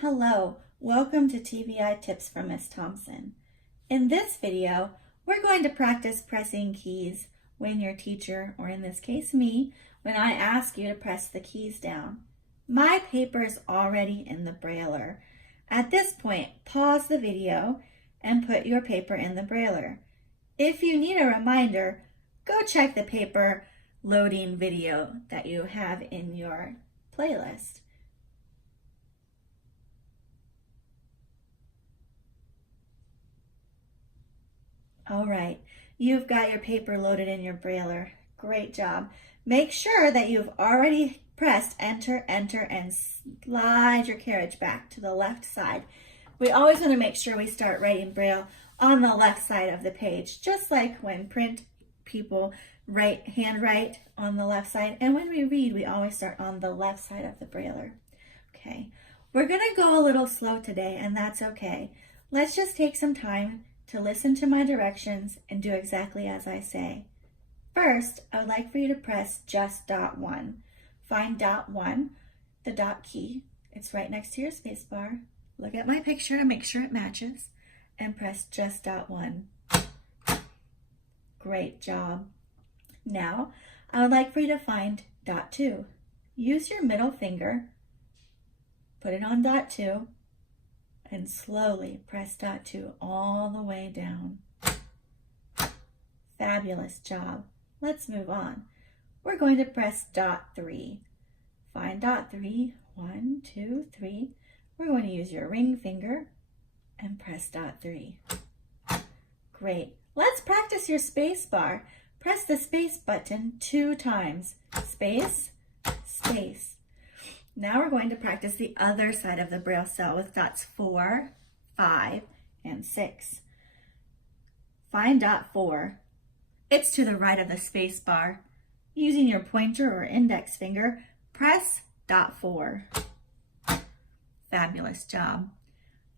Hello, welcome to TVI Tips from Miss Thompson. In this video, we're going to practice pressing keys when your teacher, or in this case me, when I ask you to press the keys down. My paper is already in the brailer. At this point, pause the video and put your paper in the brailer. If you need a reminder, go check the paper loading video that you have in your playlist. All right, you've got your paper loaded in your brailer. Great job. Make sure that you've already pressed enter, enter, and slide your carriage back to the left side. We always want to make sure we start writing Braille on the left side of the page, just like when print people handwrite on the left side. And when we read, we always start on the left side of the brailer. Okay, we're going to go a little slow today, and that's okay. Let's just take some time to listen to my directions and do exactly as I say. First, I would like for you to press just dot one. Find dot one, the dot key. It's right next to your space bar. Look at my picture to make sure it matches and press just dot one. Great job. Now, I would like for you to find dot two. Use your middle finger, put it on dot two, and slowly press dot two all the way down. Fabulous job. Let's move on. We're going to press dot three. Find dot three. 1, 2, 3. We're going to use your ring finger and press dot three. Great. Let's practice your space bar. Press the space button 2 times. Space, space. Now we're going to practice the other side of the Braille cell with dots 4, 5, and 6. Find dot 4. It's to the right of the space bar. Using your pointer or index finger, press dot 4. Fabulous job.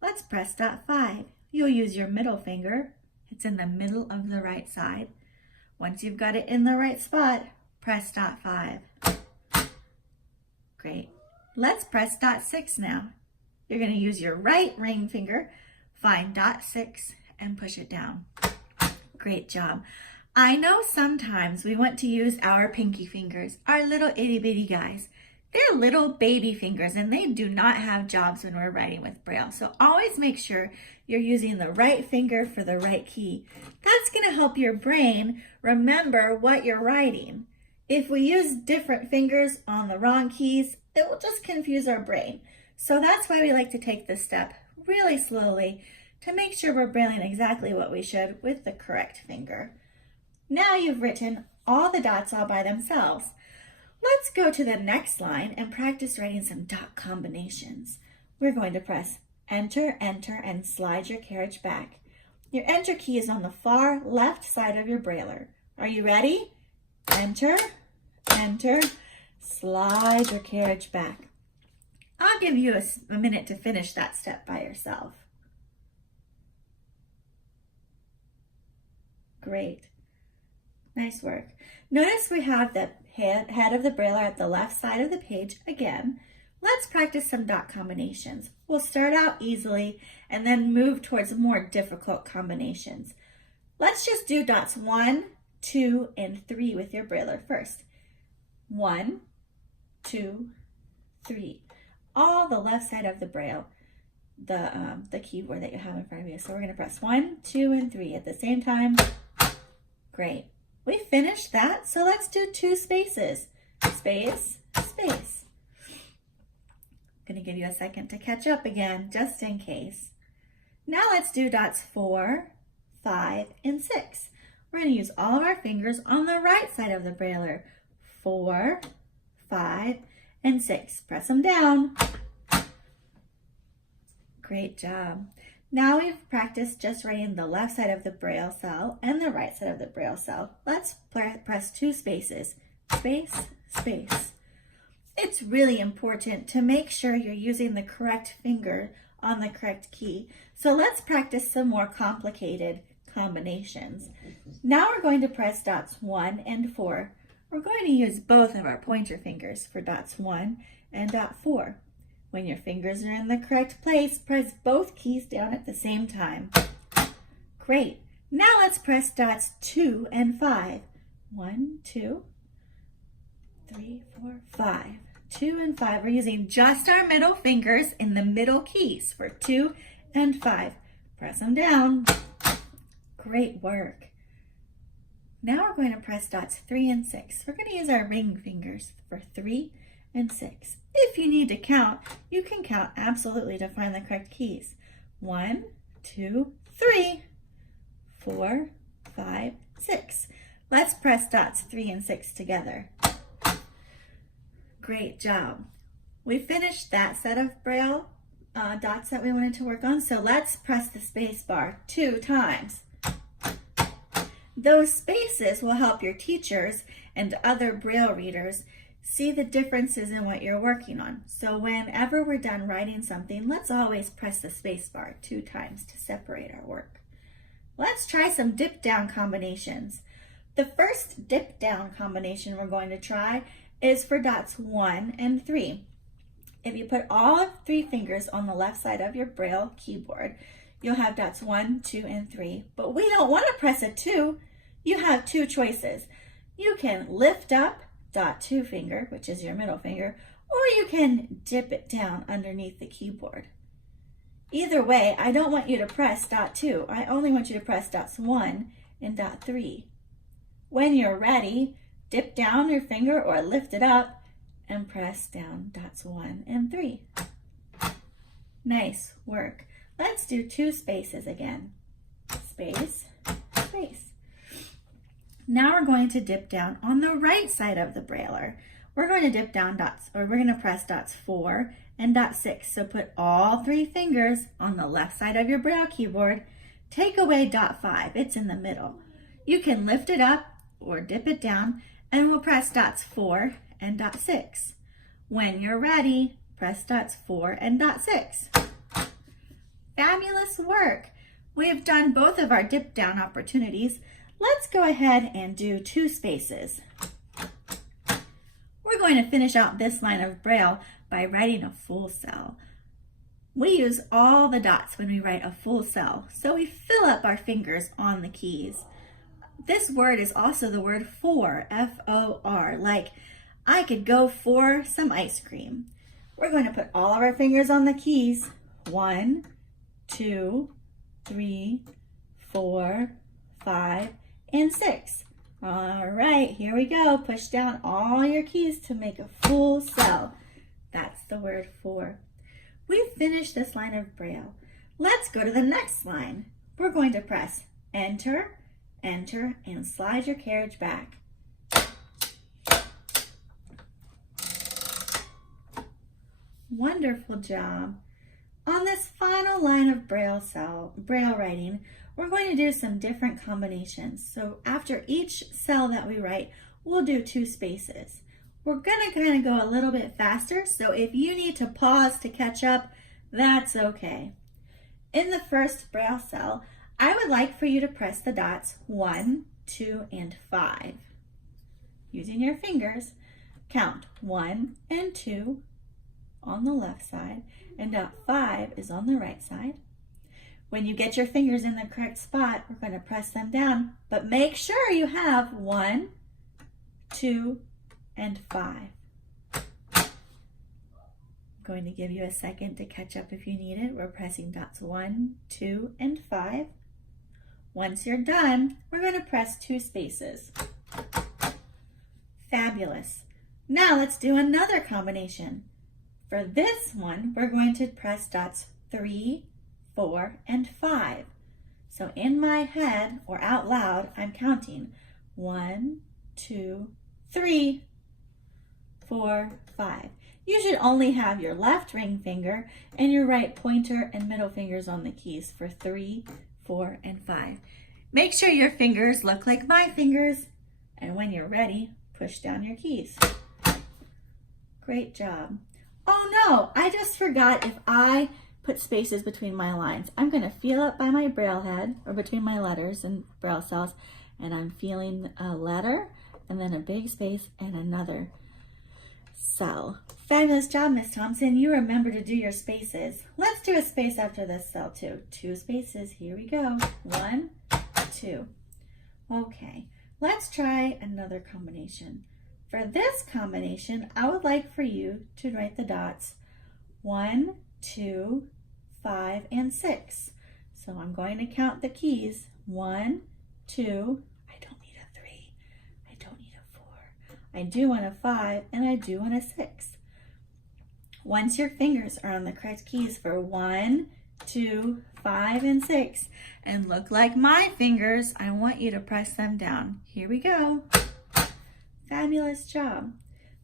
Let's press dot 5. You'll use your middle finger. It's in the middle of the right side. Once you've got it in the right spot, press dot 5. Great. Let's press dot 6 now. You're going to use your right ring finger, find dot 6, and push it down. Great job. I know sometimes we want to use our pinky fingers, our little itty bitty guys. They're little baby fingers and they do not have jobs when we're writing with Braille. So always make sure you're using the right finger for the right key. That's going to help your brain remember what you're writing. If we use different fingers on the wrong keys, it will just confuse our brain. So that's why we like to take this step really slowly to make sure we're brailing exactly what we should with the correct finger. Now you've written all the dots all by themselves. Let's go to the next line and practice writing some dot combinations. We're going to press enter, enter, and slide your carriage back. Your enter key is on the far left side of your brailer. Are you ready? Enter, enter, slide your carriage back. I'll give you a minute to finish that step by yourself. Great. Nice work. Notice we have the head of the brailer at the left side of the page again. Let's practice some dot combinations. We'll start out easily and then move towards more difficult combinations. Let's just do dots 1, 2, and 3 with your brailer first. 1, 2, 3. All the left side of the braille, the keyboard that you have in front of you. So we're going to press 1, 2, and 3 at the same time. Great. We finished that, so let's do 2 spaces. Space, space. I'm going to give you a second to catch up again, just in case. Now let's do dots 4, 5, and 6. We're going to use all of our fingers on the right side of the brailer. 4, 5, and 6. Press them down. Great job. Now we've practiced just writing the left side of the braille cell and the right side of the braille cell. Let's press 2 spaces. Space, space. It's really important to make sure you're using the correct finger on the correct key. So let's practice some more complicated combinations. Now we're going to press dots 1 and 4. We're going to use both of our pointer fingers for dots 1 and dot 4. When your fingers are in the correct place, press both keys down at the same time. Great. Now let's press dots 2 and 5. 1, 2, 3, 4, 5. 2 and 5. We're using just our middle fingers in the middle keys for 2 and 5. Press them down. Great work. Now we're going to press dots 3 and 6. We're going to use our ring fingers for 3 and 6. If you need to count, you can count absolutely to find the correct keys. 1, 2, 3, 4, 5, 6. Let's press dots 3 and 6 together. Great job. We finished that set of Braille dots that we wanted to work on, so let's press the space bar 2 times. Those spaces will help your teachers and other Braille readers see the differences in what you're working on. So whenever we're done writing something, let's always press the space bar 2 times to separate our work. Let's try some dip down combinations. The first dip down combination we're going to try is for dots 1 and 3. If you put all 3 fingers on the left side of your Braille keyboard, you'll have dots 1, 2, and 3. But we don't want to press a 2. You have 2 choices. You can lift up dot 2 finger, which is your middle finger, or you can dip it down underneath the keyboard. Either way, I don't want you to press dot 2. I only want you to press dots 1 and dot 3. When you're ready, dip down your finger or lift it up and press down dots 1 and 3. Nice work. Let's do 2 spaces again. Space, space. Now we're going to dip down on the right side of the Brailler. We're going to dip down dots, or we're going to press dots 4 and dot 6. So put all 3 fingers on the left side of your Braille keyboard. Take away dot 5, it's in the middle. You can lift it up or dip it down, and we'll press dots 4 and dot 6. When you're ready, press dots 4 and dot 6. Fabulous work! We have done both of our dip down opportunities. Let's go ahead and do 2 spaces. We're going to finish out this line of Braille by writing a full cell. We use all the dots when we write a full cell, so we fill up our fingers on the keys. This word is also the word for, F-O-R, like I could go for some ice cream. We're going to put all of our fingers on the keys. 1, 2, 3, 4, 5, and 6. All right, here we go. Push down all your keys to make a full cell. That's the word for. We've finished this line of Braille. Let's go to the next line. We're going to press enter, enter, and slide your carriage back. Wonderful job. On this final line of Braille writing, we're going to do some different combinations. So after each cell that we write, we'll do 2 spaces. We're going to kind of go a little bit faster, so if you need to pause to catch up, that's okay. In the first Braille cell, I would like for you to press the dots 1, 2, and 5. Using your fingers, count 1 and 2 on the left side, and dot 5 is on the right side. When you get your fingers in the correct spot, we're going to press them down, but make sure you have 1, 2, and 5. I'm going to give you a second to catch up if you need it. We're pressing dots 1, 2, and 5. Once you're done, we're going to press 2 spaces. Fabulous. Now let's do another combination. For this one, we're going to press dots 3, 4, and 5. So in my head, or out loud, I'm counting 1, 2, 3, 4, 5. You should only have your left ring finger and your right pointer and middle fingers on the keys for 3, 4, and 5. Make sure your fingers look like my fingers, and when you're ready, push down your keys. Great job. Oh no, I just forgot if I put spaces between my lines. I'm going to feel it by my Braille head, or between my letters and Braille cells, and I'm feeling a letter, and then a big space, and another cell. Fabulous job, Miss Thompson. You remember to do your spaces. Let's do a space after this cell too. 2 spaces. Here we go. 1, 2. Okay, let's try another combination. For this combination, I would like for you to write the dots 1, 2, 5, and 6. So I'm going to count the keys. 1, 2, I don't need a 3, I don't need a 4. I do want a 5, and I do want a 6. Once your fingers are on the correct keys for 1, 2, 5, and 6, and look like my fingers, I want you to press them down. Here we go. Fabulous job.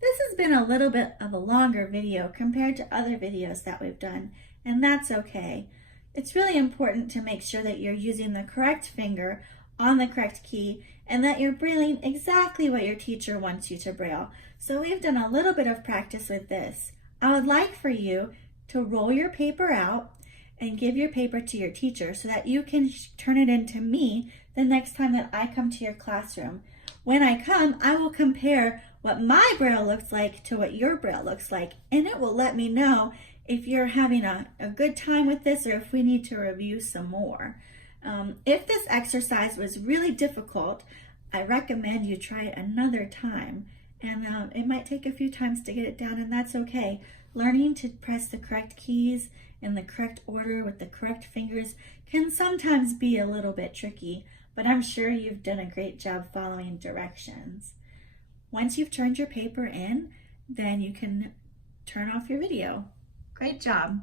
This has been a little bit of a longer video compared to other videos that we've done, and that's okay. It's really important to make sure that you're using the correct finger on the correct key and that you're brailing exactly what your teacher wants you to braille. So we've done a little bit of practice with this. I would like for you to roll your paper out and give your paper to your teacher so that you can turn it in to me the next time that I come to your classroom. When I come, I will compare what my braille looks like to what your braille looks like, and it will let me know if you're having a good time with this or if we need to review some more. If this exercise was really difficult, I recommend you try it another time. And it might take a few times to get it down, and that's okay. Learning to press the correct keys in the correct order with the correct fingers can sometimes be a little bit tricky, but I'm sure you've done a great job following directions. Once you've turned your paper in, then you can turn off your video. Great job.